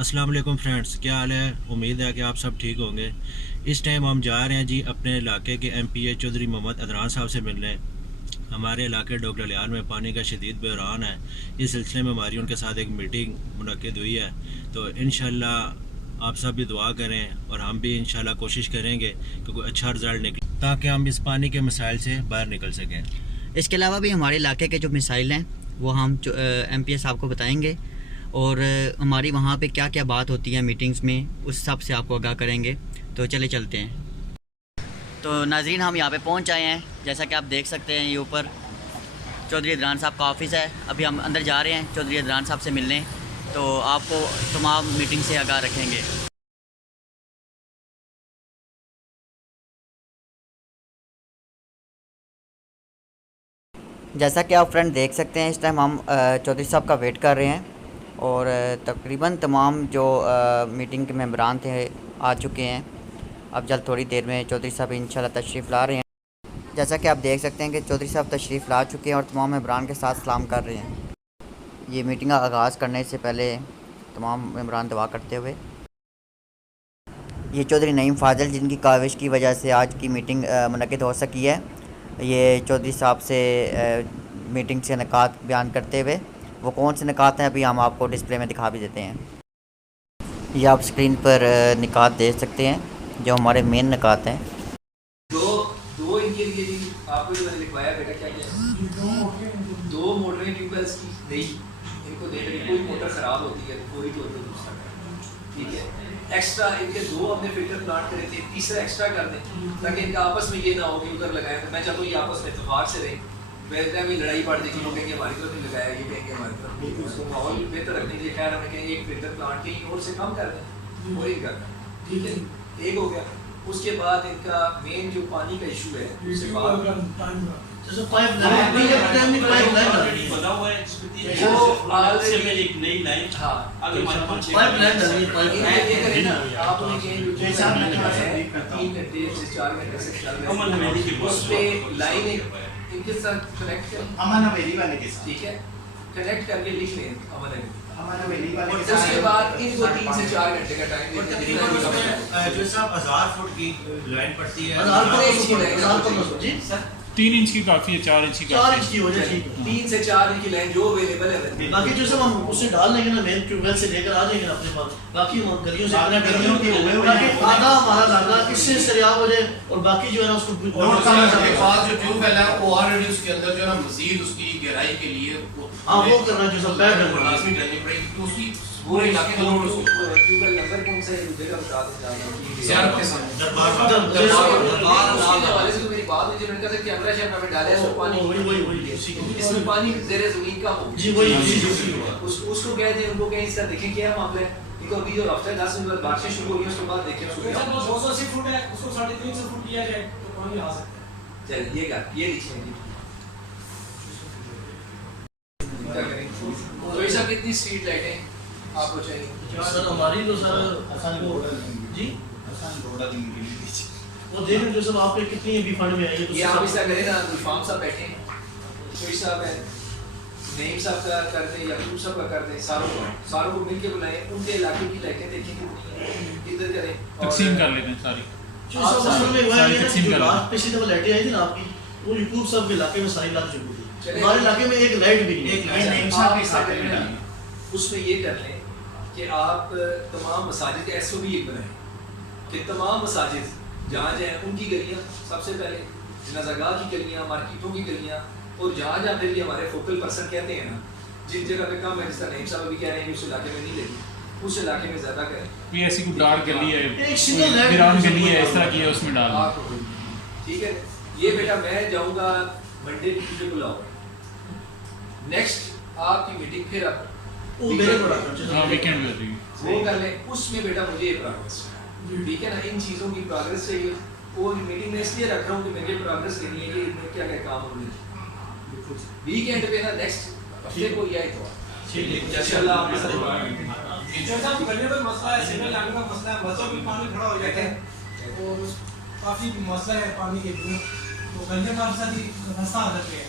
अस्सलाम वालेकुम फ्रेंड्स, क्या हाल है। उम्मीद है कि आप सब ठीक होंगे। इस टाइम हम जा रहे हैं जी अपने इलाके के MPA चौधरी मोहम्मद अदनान साहब से मिलने। हमारे इलाके डॉक्टर लियाल में पानी का शदीद बहरान है। इस सिलसिले में हमारी उनके साथ एक मीटिंग मुनक्किद हुई है, तो इंशाल्लाह आप सब भी दुआ करें और हम भी इंशाल्लाह कोशिश करेंगे कि कोई अच्छा रिज़ल्ट निकले ताकि हम इस पानी के मसाइल से बाहर निकल सकें। इसके अलावा भी हमारे इलाके के जो मिसाइल हैं वो हम MPA साहब को बताएंगे और हमारी वहाँ पे क्या क्या बात होती है मीटिंग्स में, उस सब से आपको आगाह करेंगे। तो चलते हैं। तो नाज़रीन, हम यहाँ पे पहुँच आए हैं। जैसा कि आप देख सकते हैं, ये ऊपर चौधरी अदनान साहब का ऑफ़िस है। अभी हम अंदर जा रहे हैं चौधरी अदनान साहब से मिलने, तो आपको तमाम मीटिंग से आगाह रखेंगे। जैसा कि आप फ्रेंड देख सकते हैं, इस टाइम हम चौधरी साहब का वेट कर रहे हैं और तकरीबन तमाम जो मीटिंग के मेंबरान थे आ चुके हैं। अब जल्द थोड़ी देर में चौधरी साहब इंशाल्लाह तशरीफ़ ला रहे हैं। जैसा कि आप देख सकते हैं कि चौधरी साहब तशरीफ़ ला चुके हैं और तमाम मेंबरान के साथ सलाम कर रहे हैं। ये मीटिंग का आगाज़ करने से पहले तमाम मेंबरान दुआ करते हुए, ये चौधरी नईम फाजिल जिनकी काविश की वजह से आज की मीटिंग मुनक्किद हो सकी है, ये चौधरी साहब से मीटिंग से निकात बयान करते हुए, वो कौन से निकात हैं अभी हम आपको डिस्प्ले में दिखा भी देते हैं। ये आप स्क्रीन पर निकात देख सकते हैं जो हमारे मेन निकात हैं। दो इनके लिए भी आपको जो मैंने लिखवाया बेटा, क्या क्या दो मोटरें ट्यूबवेल्स की नहीं, इनको दे रही, कोई मोटर खराब होती है तो पूरी तौर पर दूसरा करें, ठीक है। एक्स्ट्रा इनके दो हमने फिल्टर प्लांट करे थे, तीसरा एक्स्ट्रा कर दें ताकि इनका आपस में ये ना हो कि उधर लगाए। तो मैं चाहता हूँ ये आपस में इत्तेफाक से रहे। बेहतर में लड़ाई पड़ जाएगी, लोग कहेंगे हमारी तरफ नहीं लगाया, ये कहेंगे हमारी तरफ। उसको माहौल बेहतर रखने के लिए खैर हमें कहेंगे एक फिल्टर प्लांट कहीं और से कम कर दें और एक करना, ठीक है। एक हो गया। उसके बाद इनका मेन जो पानी का इशू है, उसके बाद जैसे पाइप लाइन बना हुआ है से में एक नई लाइन, हाँ अगर पाइप लाइन ये करें ना आप उन्हें कहें जो जैसा है 3 घंटे से 4 घंटे से चल रहा अमन हवेली के है, उस पे लाइन इनके साथ कनेक्ट करें, अमन हवेली वाले के साथ, ठीक है। कनेक्ट करके लिख लें अमन हवेली। अमन हवेली वाले और के साथ। उसके बाद इनको 3 से 4 घंटे का टाइम देते हैं। जो साहब 1000 फुट की लाइन पड़ती है, 1000 जी 3 इंच की काफी है, 4 इंच की 4 इंच की हो जाए, ठीक है। 3 से 4 इंच की लाइन जो अवेलेबल है। बाकी जो सब हम उससे डाल लेंगे ना, मेन ट्यूबवेल से लेकर आ जाएंगे अपने पास। बाकी हम गलियों से गलियों के हुए हुए ताकि आधा हमारा लागला इससे सरियाब हो जाए और बाकी जो है ना उसको और के पास जो ट्यूबवेल है वो ऑलरेडी उसके अंदर जो है ना मजीद उसकी गहराई के लिए हाँ वो करना जो सब पैक करना। लाजमी करनी पड़ेगी, तो उसकी पूरे इलाके का लोड उसको ट्यूबवेल नंबर कौन सा है जगह बता दें ज़्यादा के साथ। हवाले से तो मेरी बात हुई जो मैंने कहा था कैमरा शैमरा में डाला है उसमें पानी, वही उसी के इसमें पानी ज़ेरे ज़मीन का हो जी वही उसको कहते हैं, उनको कहें इसका देखें क्या मामला है। इनको अभी जो हफ्ते 10 दिन बाद बारिशें शुरू हो गई उसके बाद देखें उसको क्या। 280 फुट है, उसको 350 फुट किया जाए तो पानी आ सकता है। चल ये लिखेंगे तो ऐसा कितनी स्ट्रीट लाइटें आपको चाहिए? सर हमारी तो सर जी वो देख रहे जो सब आपके कितनी अभी फंड में आई है। ये आप ऐसा करें ना, गुलफाम साहब बैठे हैं, कोई साहब है, नईम साहब का कर दे या याकूब साहब का कर दे, सारों को मिलके बुलाएं, उनके इलाके की लाइटें देखें कितनी इधर करें, तकसीम कर लेते हैं सारी। जो सब असल में हुआ है कि जो लास्ट पिछली दफा लाइटें आई थी ना आपकी, वो यूट्यूब सब के इलाके में सारी लग चुकी थी। हमारे इलाके में एक लाइट भी नहीं है। नईम साहब के साथ में डाली। उसमें ये कर लें कि आप तमाम मसाजिद का SOP एक बनाएं कि तमाम मसाजिद जहाँ जहाँ उनकी गलियाँ, सबसे पहले नज़ागाह की गलियाँ, मार्केटों की गलियाँ, और जहाँ जहाँ फिर ये हमारे फोकल पर्सन कहते हैं ना, जिस जगह पे कम है, जिस तरह नईम साहब भी कह रहे हैं कि उस इलाके में नहीं लगी, उस इलाके में ज़्यादा करें। कोई ऐसी कोई डार्क गली है, एक सिंगल लाइट वीरान गली है, इस तरह की है, उसमें डाल दें। ठीक है। ये बेटा मैं जाऊँगा मंडे ट्यूसडे बुलाओ, नेक्स्ट आपकी मीटिंग फिर आप वो मेरे को हाँ वीकेंड में होती है। वो कर लें। उसमें बेटा मुझे ये प्रोग्रेस, ठीक है ना, इन चीज़ों की प्रोग्रेस चाहिए। वो मीटिंग में इसलिए रख रहा हूँ कि मेरे प्रोग्रेस लेनी है कि इनमें क्या क्या काम होने वीकेंड पे ना, नेक्स्ट हफ्ते को या इंशाल्लाह आपके साथ गलियों में मसला है, सिग्नल लाने का मसला है, बच्चों भी पानी खड़ा हो जाता है और काफ़ी मसला है पानी के लिए, तो गलियों का साथ ही रास्ता आ जाते हैं।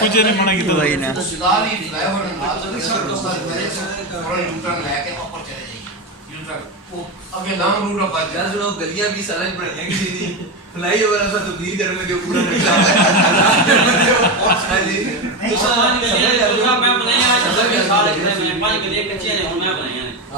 ਕੁਝ ਨਹੀਂ ਮਨਾ ਕੀਤਾ वही ना ਸਿਦਾਲੀ ਫਲਾਈਓਵਰ ਨਾਲ ਸਭ ਤੋਂ ਪਹਿਲਾਂ ਥੋੜਾ ਯੂਟਰਨ ਲੈ ਕੇ ਉੱਪਰ ਚਲੇ ਜਾਈਏ ਯੂਟਰਨ ਉਹ ਅੱਗੇ ਲੰਗ ਰੂਟ ਆ ਬੱਜ यार सुनो गलियां भी सारा बनाई हैं किसी दी फ्लाई ओवर ऐसा तो नहीं करने लगे पूरा निकला ਮੈਂ ਬਣਾਇਆ ਅੱਜ 20 ਸਾਲ ਕਿਤੇ ਮੈਂ 5 ਗਲੀਆਂ ਕੱਚੀਆਂ ਨੇ ਹੁਣ ਮੈਂ ਬਣਾਈਆਂ ਨੇ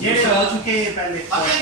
ਜਿਹੜੇ ਆ ਚੁੱਕੇ ਪਹਿਲੇ